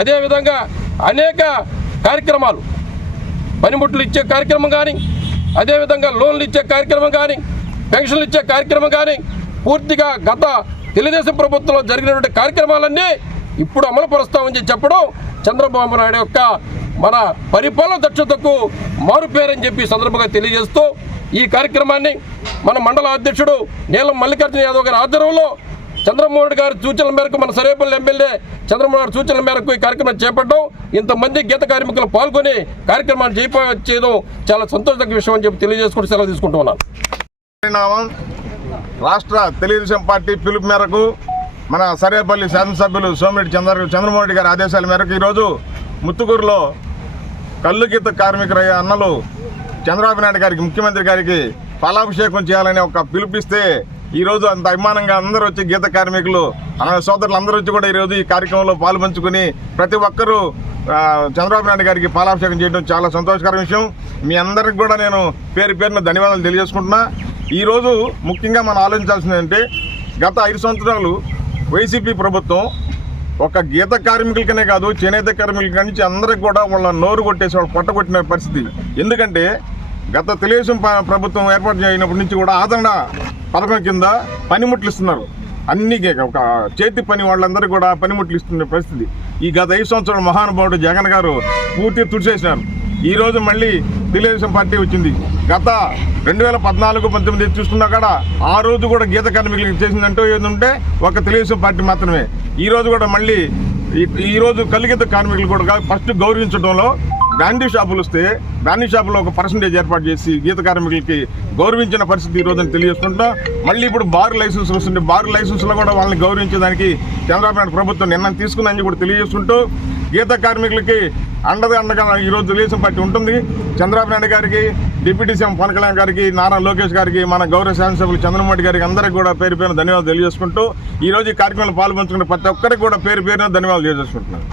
అదేవిధంగా అనేక కార్యక్రమాలు, పనిముట్లు ఇచ్చే కార్యక్రమం కానీ, అదేవిధంగా లోన్లు ఇచ్చే కార్యక్రమం కానీ, పెన్షన్లు ఇచ్చే కార్యక్రమం కానీ పూర్తిగా గత తెలుగుదేశం ప్రభుత్వంలో జరిగినటువంటి కార్యక్రమాలన్నీ ఇప్పుడు అమలు పరుస్తామని చెప్పడం చంద్రబాబు నాయుడు యొక్క మన పరిపాలన దక్షతకు మారుపేరని చెప్పి సందర్భంగా తెలియజేస్తూ ఈ కార్యక్రమాన్ని మన మండల అధ్యక్షుడు నీలం మల్లికార్జున యాదవ్ గారి ఆధ్వర్యంలో చంద్రమోహన్ గారి సూచనల మేరకు, మన సరేపల్లి ఎమ్మెల్యే చంద్రమోహన్ గారి సూచనల మేరకు ఈ కార్యక్రమం చేపట్టడం, ఇంతమంది గీత కార్మికులు పాల్గొని కార్యక్రమాన్ని చేయడం చాలా సంతోషకర విషయం అని చెప్పి తెలియజేసుకుంటూ సెలవు తీసుకుంటూ ఉన్నాను. రాష్ట్ర తెలుగుదేశం పార్టీ పిలుపు మేరకు మన సరేపల్లి శాసనసభ్యులు సోమిరెడ్డి చంద్రమోహన్ రెడ్డి గారి ఆదేశాల మేరకు ఈరోజు ముత్తుకూరులో కల్లు గీత కార్మికులయ్యే అన్నలు చంద్రబాబు నాయుడు గారికి, ముఖ్యమంత్రి గారికి ఫలాభిషేకం చేయాలని ఒక పిలుపిస్తే ఈరోజు అంత అభిమానంగా అందరూ వచ్చి గీత కార్మికులు సోదరులు అందరూ వచ్చి కూడా ఈరోజు ఈ కార్యక్రమంలో పాల్పంచుకుని ప్రతి ఒక్కరూ చంద్రబాబు నాయుడు గారికి ఫలాభిషేకం చేయడం చాలా సంతోషకర విషయం. మీ అందరికి కూడా నేను పేరు పేరున ధన్యవాదాలు తెలియజేసుకుంటున్నా. ఈరోజు ముఖ్యంగా మనం ఆలోచించాల్సింది ఏంటంటే, గత 5 సంవత్సరాలు వైసీపీ ప్రభుత్వం ఒక గీత కార్మికులకనే కాదు, చేనేత కార్మికుల నుంచి అందరికి కూడా వాళ్ళ నోరు కొట్టేసి వాళ్ళు పొట్టగొట్టిన పరిస్థితి. ఎందుకంటే గత తెలుగుదేశం ప్రభుత్వం ఏర్పాటు అయినప్పటి నుంచి కూడా ఆదరణ పథకం కింద పనిముట్లు ఇస్తున్నారు. అన్ని ఒక చేతి పని వాళ్ళందరికీ కూడా పనిముట్లు ఇస్తున్న పరిస్థితి ఈ గత 5 సంవత్సరాల మహానుభావుడు జగన్ గారు పూర్తిగా తుడిచేసినారు. ఈరోజు మళ్ళీ తెలుగుదేశం పార్టీ వచ్చింది. గత 2014-19 చూసుకున్నా కూడా ఆ రోజు కూడా గీత కార్మికులకు చేసిందంటూ ఏదంటే ఒక తెలుగుదేశం పార్టీ మాత్రమే. ఈరోజు కూడా మళ్ళీ ఈరోజు కల్లుగీత కార్మికులు కూడా ఫస్ట్ గౌరవించడంలో బ్రాండీ షాపులు వస్తే బ్రాండీ షాపులో ఒక పర్సంటేజ్ ఏర్పాటు చేసి గీత కార్మికులకి గౌరవించిన పరిస్థితి ఈరోజు తెలియజేసుకుంటా. మళ్ళీ ఇప్పుడు బార్ లైసెన్స్ వస్తుంటే బార్ లైసెన్స్లో కూడా వాళ్ళని గౌరవించేదానికి చంద్రబాబు నాయుడు ప్రభుత్వం నిర్ణయం తీసుకుందని కూడా తెలియజేసుకుంటూ, గీత కార్మికులకి అండగా ఈరోజు తెలుగుదేశం పార్టీ ఉంటుంది. చంద్రబాబు నాయుడు గారికి, డిప్యూటీ సీఎం పవన్ కళ్యాణ్ గారికి, నారా లోకేష్ గారికి, మన గౌరవ శాసనసభ్యులు చంద్రమోహన్ గారికి అందరికీ కూడా పేరు పేరున ధన్యవాదాలు తెలియజేసుకుంటూ, ఈరోజు ఈ కార్యక్రమంలో పాల్పంచుకున్న ప్రతి ఒక్కరికి కూడా పేరు పేరున ధన్యవాదాలు తెలియజేసుకుంటున్నాను.